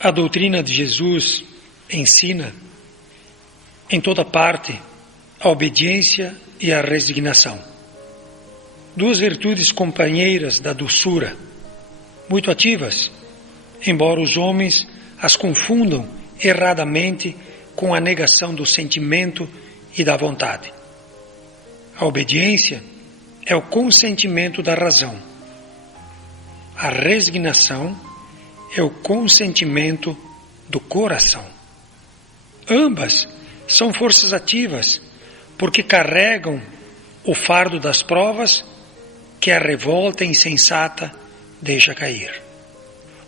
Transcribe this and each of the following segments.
A doutrina de Jesus ensina, em toda parte, a obediência e a resignação. Duas virtudes companheiras da doçura, muito ativas, embora os homens as confundam erradamente com a negação do sentimento e da vontade. A obediência é o consentimento da razão. A resignação é o consentimento do coração. Ambas são forças ativas, porque carregam o fardo das provas que a revolta insensata deixa cair.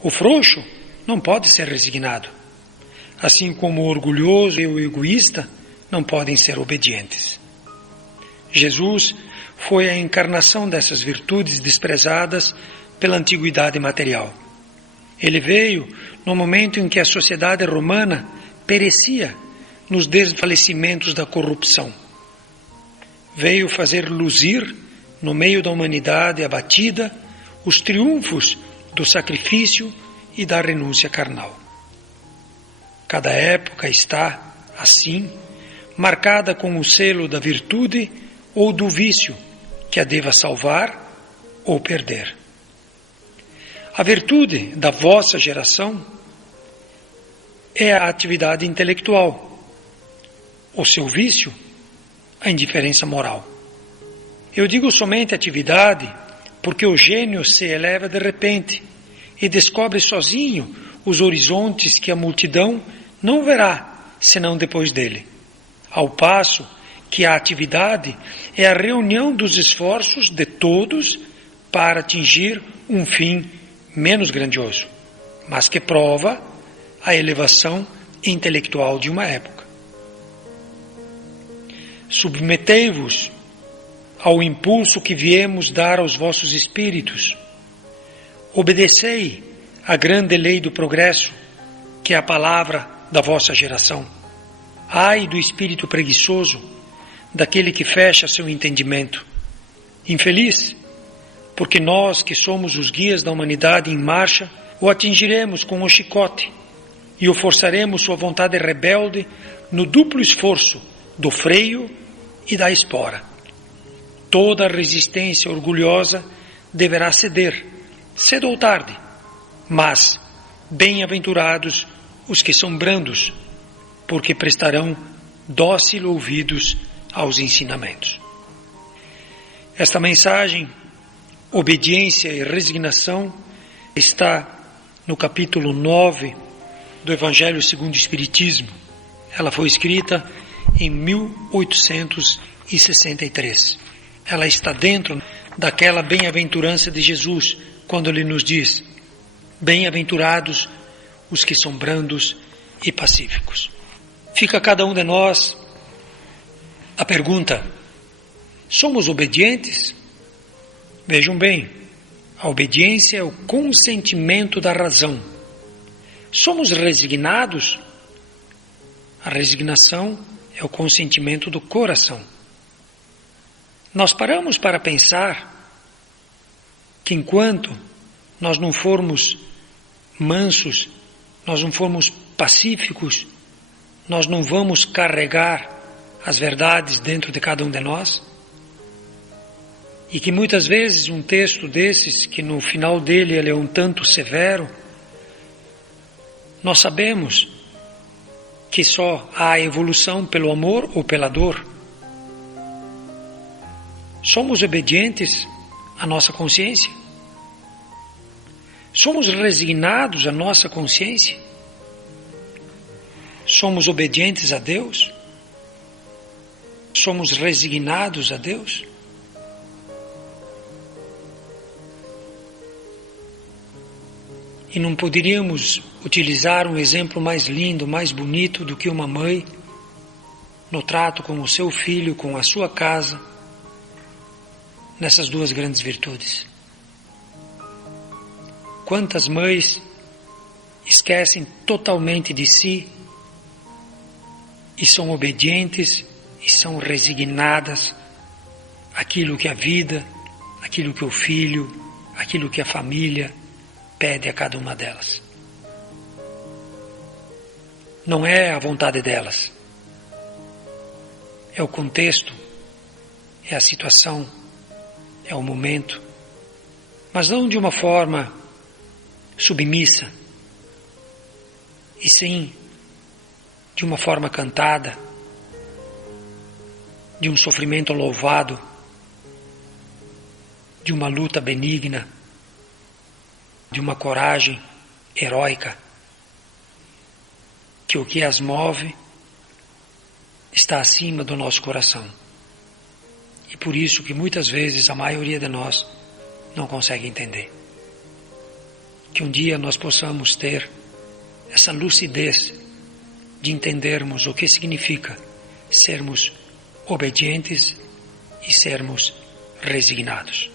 O frouxo não pode ser resignado, assim como o orgulhoso e o egoísta não podem ser obedientes. Jesus foi a encarnação dessas virtudes desprezadas pela antiguidade material. Ele veio no momento em que a sociedade romana perecia nos desfalecimentos da corrupção. Veio fazer luzir, no meio da humanidade abatida, os triunfos do sacrifício e da renúncia carnal. Cada época está, assim, marcada com o selo da virtude ou do vício que a deva salvar ou perder. A virtude da vossa geração é a atividade intelectual, o seu vício, a indiferença moral. Eu digo somente atividade porque o gênio se eleva de repente e descobre sozinho os horizontes que a multidão não verá senão depois dele, ao passo que a atividade é a reunião dos esforços de todos para atingir um fim menos grandioso, mas que prova a elevação intelectual de uma época. Submetei-vos ao impulso que viemos dar aos vossos espíritos. Obedecei à grande lei do progresso, que é a palavra da vossa geração. Ai do espírito preguiçoso, daquele que fecha seu entendimento. Infeliz, porque nós, que somos os guias da humanidade em marcha, o atingiremos com o chicote e o forçaremos sua vontade rebelde no duplo esforço do freio e da espora. Toda resistência orgulhosa deverá ceder, cedo ou tarde, mas bem-aventurados os que são brandos, porque prestarão dócil ouvidos aos ensinamentos. Esta mensagem, obediência e resignação, está no capítulo 9 do Evangelho segundo o Espiritismo. Ela foi escrita em 1863. Ela está dentro daquela bem-aventurança de Jesus, quando Ele nos diz: bem-aventurados os que são brandos e pacíficos. Fica a cada um de nós a pergunta: somos obedientes? Vejam bem, a obediência é o consentimento da razão. Somos resignados? A resignação é o consentimento do coração. Nós paramos para pensar que enquanto nós não formos mansos, nós não formos pacíficos, nós não vamos carregar as verdades dentro de cada um de nós? E que muitas vezes um texto desses, que no final dele ele é um tanto severo, nós sabemos que só há evolução pelo amor ou pela dor. Somos obedientes à nossa consciência? Somos resignados à nossa consciência? Somos obedientes a Deus? Somos resignados a Deus? E não poderíamos utilizar um exemplo mais lindo, mais bonito do que uma mãe no trato com o seu filho, com a sua casa, nessas duas grandes virtudes. Quantas mães esquecem totalmente de si e são obedientes e são resignadas àquilo que a vida, aquilo que o filho, aquilo que a família pede a cada uma delas. não é a vontade delas. É o contexto, é a situação, é o momento, mas não de uma forma submissa, e sim de uma forma cantada, de um sofrimento louvado, de uma luta benigna, de uma coragem heróica, que o que as move está acima do nosso coração. E por isso que muitas vezes a maioria de nós não consegue entender. Que um dia nós possamos ter essa lucidez de entendermos o que significa sermos obedientes e sermos resignados.